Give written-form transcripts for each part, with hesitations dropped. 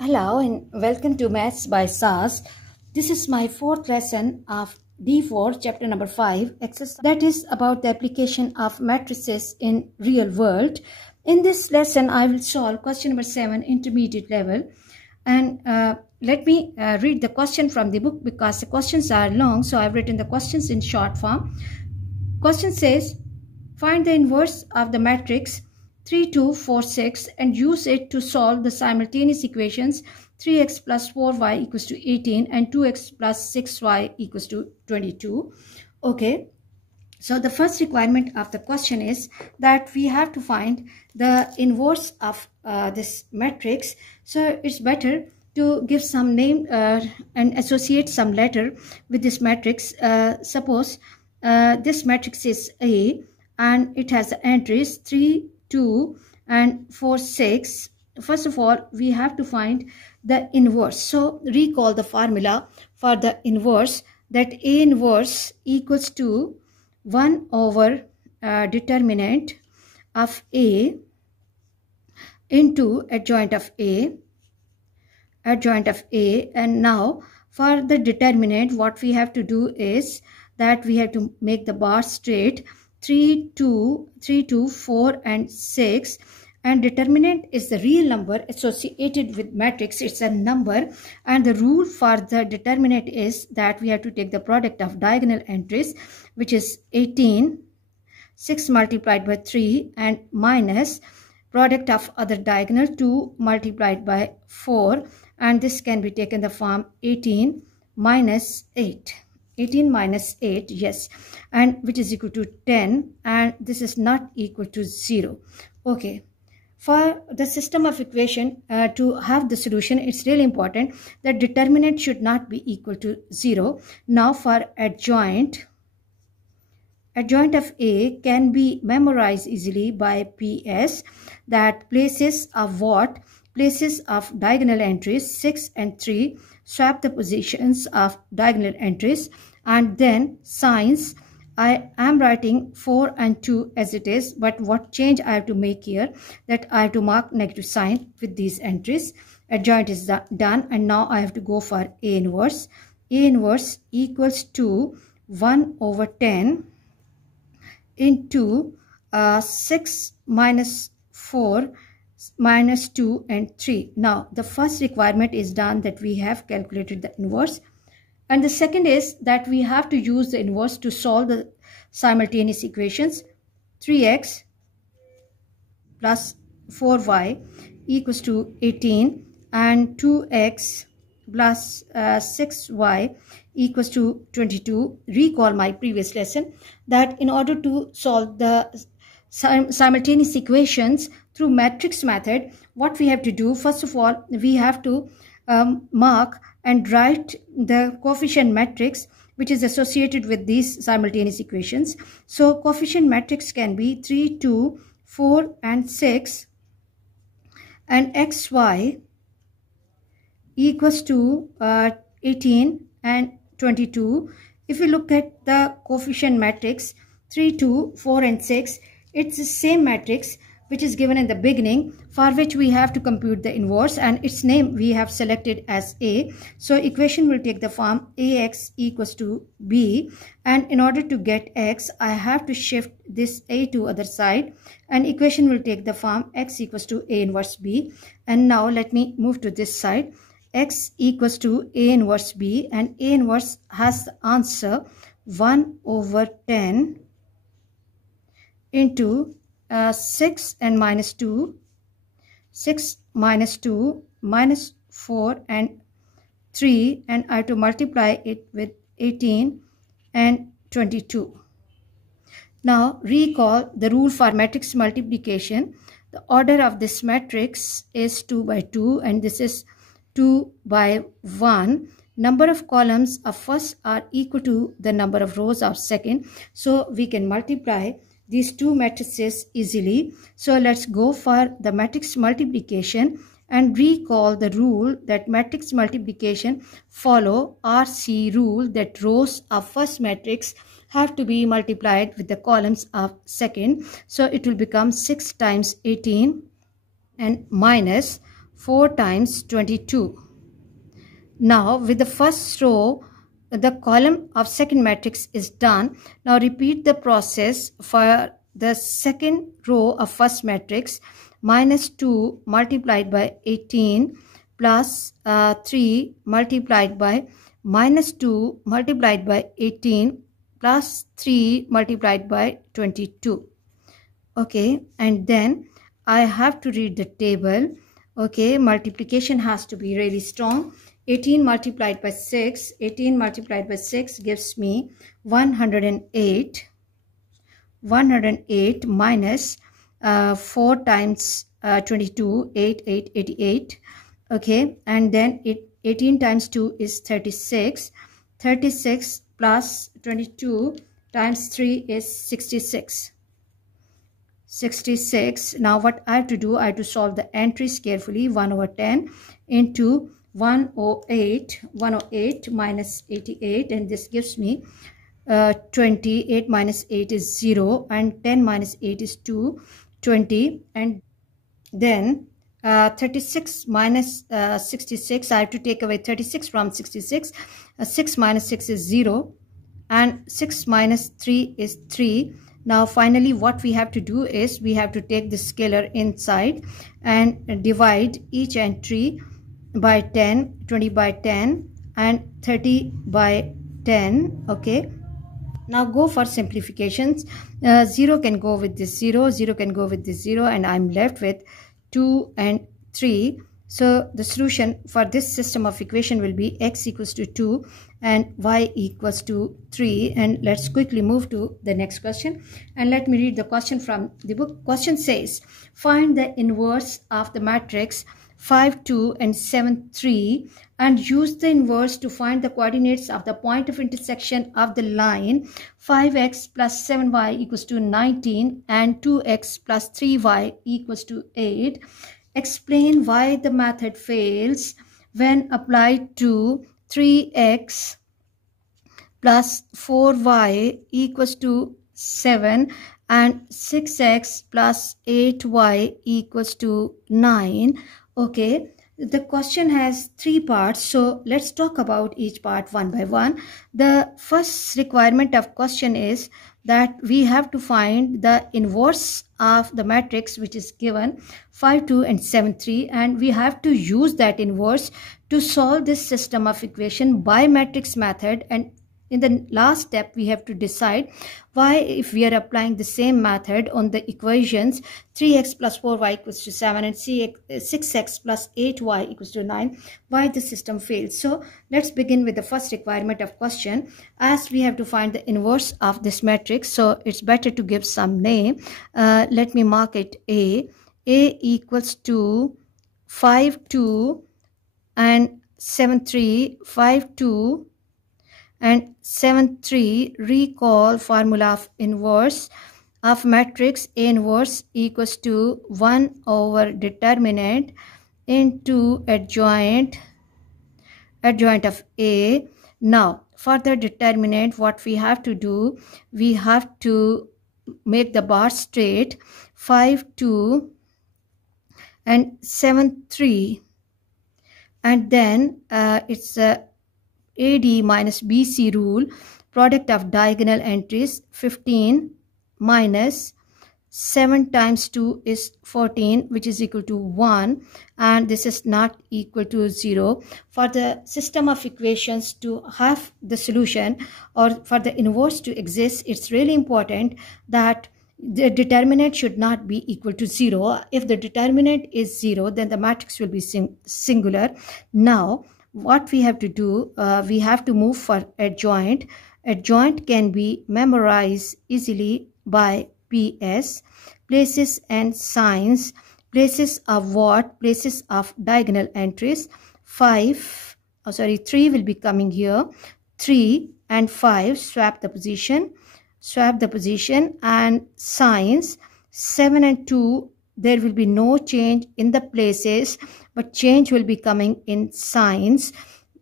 Hello and welcome to Maths by SAS. This is my fourth lesson of D4 chapter number 5 exercise that is about the application of matrices in real world. In this lesson I will solve question number 7 intermediate level, and let me read the question from the book because the questions are long, so I've written the questions in short form. Question says, find the inverse of the matrix 3, 2, 4, 6 and use it to solve the simultaneous equations 3x plus 4y equals to 18 and 2x plus 6y equals to 22. Okay, so the first requirement of the question is that we have to find the inverse of this matrix. So it's better to give some name and associate some letter with this matrix. Suppose this matrix is A and it has entries 3, 2 and 4, 6. First of all, we have to find the inverse. So recall the formula for the inverse, that A inverse equals to 1 over determinant of A into adjoint of A. And now for the determinant, what we have to do is that we have to make the bar straight 3, 2, 4 and 6, and determinant is the real number associated with matrix. It's a number, and the rule for the determinant is that we have to take the product of diagonal entries, which is 18, 6 multiplied by 3, and minus product of other diagonal 2 multiplied by 4, and this can be taken the form 18 minus 8. 18 minus 8, yes, and which is equal to 10, and this is not equal to 0. Okay, for the system of equation to have the solution, it's really important that determinant should not be equal to 0. Now for adjoint of A can be memorized easily by PS, that places of what? Places of diagonal entries 6 and 3, swap the positions of diagonal entries, and then signs. I am writing 4 and 2 as it is, but what change I have to make here, that I have to mark negative sign with these entries. Adjoint is done, and now I have to go for A inverse. A inverse equals to 1 over 10 into 6 minus 4 minus 2 and 3. Now the first requirement is done, that we have calculated the inverse, and the second is that we have to use the inverse to solve the simultaneous equations 3x plus 4y equals to 18 and 2x plus 6y equals to 22. Recall my previous lesson that in order to solve the simultaneous equations through matrix method, what we have to do, first of all, we have to mark and write the coefficient matrix which is associated with these simultaneous equations. So coefficient matrix can be 3, 2, 4 and 6, and xy equals to 18 and 22. If you look at the coefficient matrix 3, 2, 4 and 6, it's the same matrix which is given in the beginning, for which we have to compute the inverse, and its name we have selected as A. So equation will take the form AX equals to B, and in order to get X, I have to shift this A to other side, and equation will take the form X equals to A inverse B. And now let me move to this side. X equals to A inverse B, and A inverse has the answer 1 over 10 into 6 and minus 2, 6 minus 2 minus 4 and 3, and I have to multiply it with 18 and 22. Now recall the rule for matrix multiplication. The order of this matrix is 2 by 2, and this is 2 by 1. Number of columns of first are equal to the number of rows of second, so we can multiply these two matrices easily. So let's go for the matrix multiplication and recall the rule that matrix multiplication follow RC rule, that rows of first matrix have to be multiplied with the columns of second. So it will become 6 times 18 and minus 4 times 22. Now with the first row, the column of second matrix is done. Now repeat the process for the second row of first matrix. Minus 2 multiplied by 18 plus 3 multiplied by minus 2 multiplied by 18 plus 3 multiplied by 22. Okay, and then I have to read the table. Okay, multiplication has to be really strong. 18 multiplied by 6, 18 multiplied by 6 gives me 108. 108 minus 4 times 22, 88. Okay, and then 18 times 2 is 36. 36 plus 22 times 3 is 66. 66. Now what I have to do, I have to solve the entries carefully. 1 over 10 into 108 minus 88, and this gives me 20. 8 minus 8 is 0, and 10 minus 8 is 2, 20. And then 36 minus 66, I have to take away 36 from 66. 6 minus 6 is 0, and 6 minus 3 is 3. Now finally what we have to do is we have to take the scalar inside and divide each entry by 10, 20 by 10 and 30 by 10. Okay, now go for simplifications. 0 can go with this 0, 0 can go with this 0, and I'm left with 2 and 3. So the solution for this system of equation will be x equals to 2 and y equals to 3. And let's quickly move to the next question. And let me read the question from the book. Question says, find the inverse of the matrix 5, 2 and 7, 3 and use the inverse to find the coordinates of the point of intersection of the line 5x plus 7y equals to 19 and 2x plus 3y equals to 8. Explain why the method fails when applied to 3x plus 4y equals to 7 and 6x plus 8y equals to 9. Okay, the question has 3 parts, so let's talk about each part one by one. The first requirement of question is that we have to find the inverse of the matrix which is given 5, 2 and 7, 3, and we have to use that inverse to solve this system of equation by matrix method. And in the last step, we have to decide why, if we are applying the same method on the equations 3x plus 4y equals to 7 and 6x plus 8y equals to 9, why the system fails. So let's begin with the first requirement of question. As we have to find the inverse of this matrix, so it's better to give some name. Let me mark it A. A equals to 5, 2 and 7, 3, 5, 2 and 7, 3. Recall formula of inverse of matrix A inverse equals to 1 over determinant into adjoint of A. Now for the determinant, what we have to do, we have to make the bar straight. 5, 2 and 7, 3, and then it's a AD minus BC rule, product of diagonal entries. 15 minus 7 times 2 is 14, which is equal to 1, and this is not equal to 0. For the system of equations to have the solution, or for the inverse to exist, it's really important that the determinant should not be equal to 0. If the determinant is 0, then the matrix will be singular. Now what we have to do, we have to move for adjoint. Adjoint can be memorized easily by PS. Places and signs. Places of what? Places of diagonal entries. 3 will be coming here. 3 and 5, swap the position, and signs. 7 and 2, there will be no change in the places, but change will be coming in signs.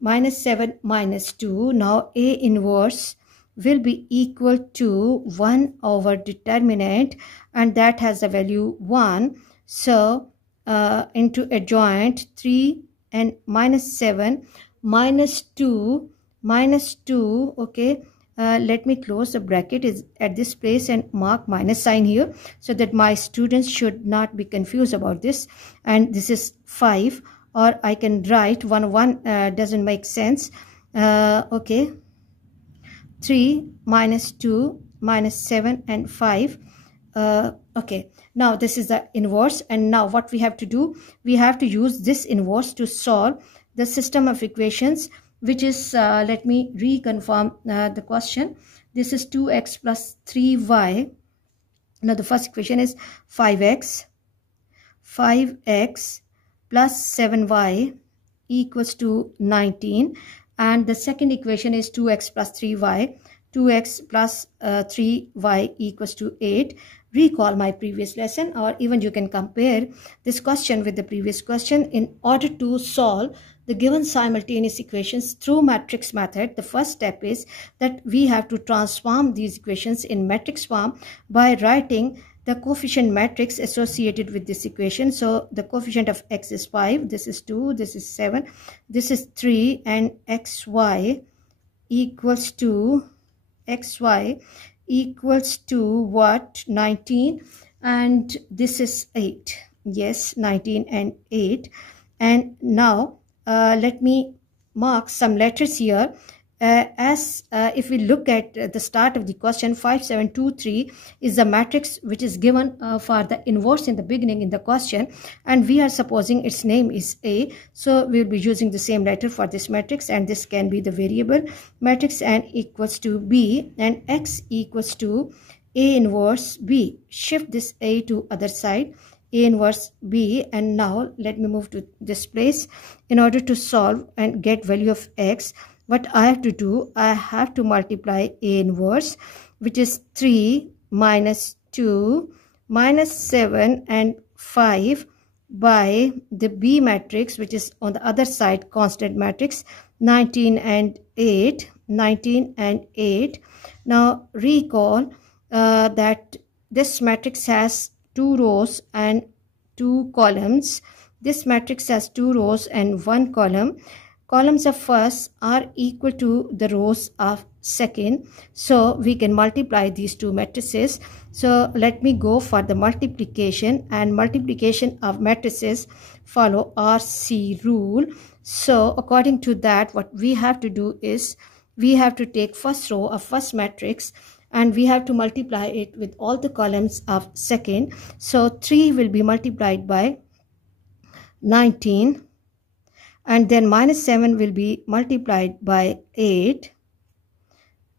Minus 7 minus 2. Now A inverse will be equal to 1 over determinant, and that has a value 1. So into adjoint 3 and minus 7 minus 2 minus 2. Okay, let me close the bracket is at this place and mark minus sign here so that my students should not be confused about this. And this is 5, or I can write 1 doesn't make sense. Okay, 3 minus 2 minus 7 and 5. Okay, now this is the inverse, and now what we have to do, we have to use this inverse to solve the system of equations, which is let me reconfirm the question. This is 2x plus 3y. Now the first equation is 5x plus 7y equals to 19, and the second equation is 2x plus 3y. 2x plus 3y equals to 8. Recall my previous lesson, or even you can compare this question with the previous question. In order to solve the given simultaneous equations through matrix method, the first step is that we have to transform these equations in matrix form by writing the coefficient matrix associated with this equation. So the coefficient of x is 5, this is 2, this is 7, this is 3, and xy equals to what? 19, and this is 8. Yes, 19 and 8. And now let me mark some letters here. If we look at the start of the question, 5, 7, 2, 3 is the matrix which is given for the inverse in the beginning in the question, and we are supposing its name is A, so we will be using the same letter for this matrix, and this can be the variable matrix, and equals to B, and x equals to A inverse B. Shift this A to other side, A inverse B, and now let me move to this place. In order to solve and get value of x, what I have to do, I have to multiply A inverse, which is 3 minus 2 minus 7 and 5 by the B matrix, which is on the other side constant matrix, 19 and 8. Now recall that this matrix has 2 rows and 2 columns. This matrix has 2 rows and 1 column. Columns of first are equal to the rows of second, so we can multiply these two matrices. So let me go for the multiplication, and multiplication of matrices follow RC rule. So according to that, what we have to do is we have to take first row of first matrix and we have to multiply it with all the columns of second. So 3 will be multiplied by 19, and then minus 7 will be multiplied by 8,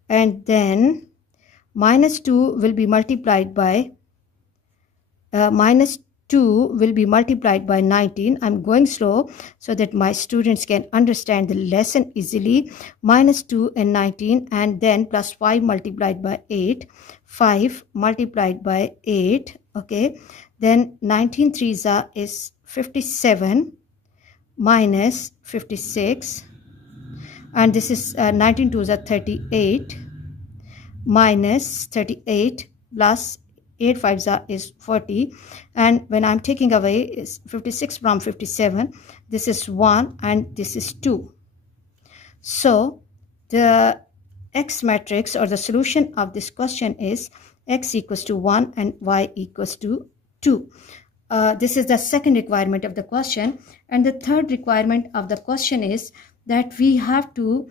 and then minus 2 will be multiplied by 19. I'm going slow so that my students can understand the lesson easily. Minus 2 and 19, and then plus 5 multiplied by 8, 5 multiplied by 8. Okay, then 19 threes is 57 minus 56, and this is 19 twos are 38 minus 38 plus 8 fives is 40, and when I'm taking away is 56 from 57, this is 1 and this is 2. So the x matrix or the solution of this question is x equals to 1 and y equals to 2. This is the second requirement of the question, and the third requirement of the question is that we have to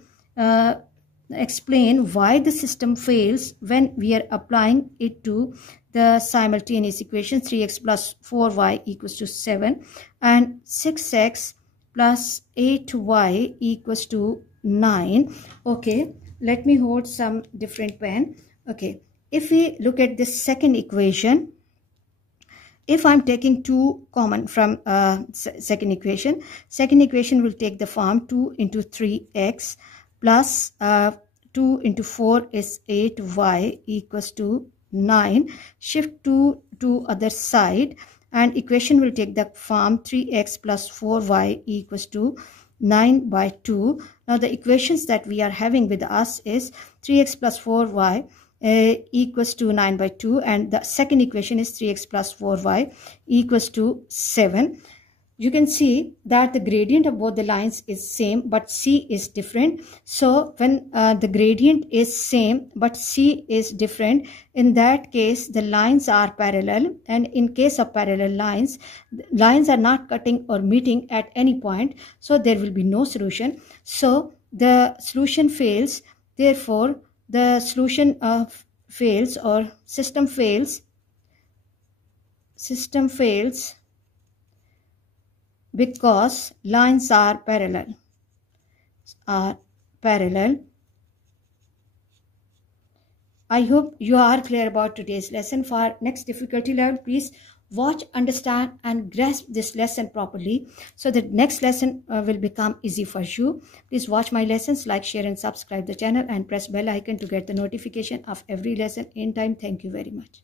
explain why the system fails when we are applying it to the simultaneous equation 3x plus 4y equals to 7 and 6x plus 8y equals to 9. Okay, let me hold some different pen. Okay, if we look at this second equation, if I'm taking 2 common from second equation will take the form 2 into 3x plus 2 into 4 is 8y equals to 9. Shift 2 to other side, and equation will take the form 3x plus 4y equals to 9 by 2. Now the equations that we are having with us is 3x plus 4y equals to 9 by 2, and the second equation is 3x plus 4y equals to 7. You can see that the gradient of both the lines is same, but C is different. So when the gradient is same but C is different, in that case the lines are parallel, and in case of parallel lines are not cutting or meeting at any point, so there will be no solution. So the solution fails. Therefore the solution fails, or system fails because lines are parallel. I hope you are clear about today's lesson. For next difficulty level, please watch, understand and grasp this lesson properly, so that next lesson will become easy for you. Please watch my lessons, like, share and subscribe the channel, and press bell icon to get the notification of every lesson in time. Thank you very much.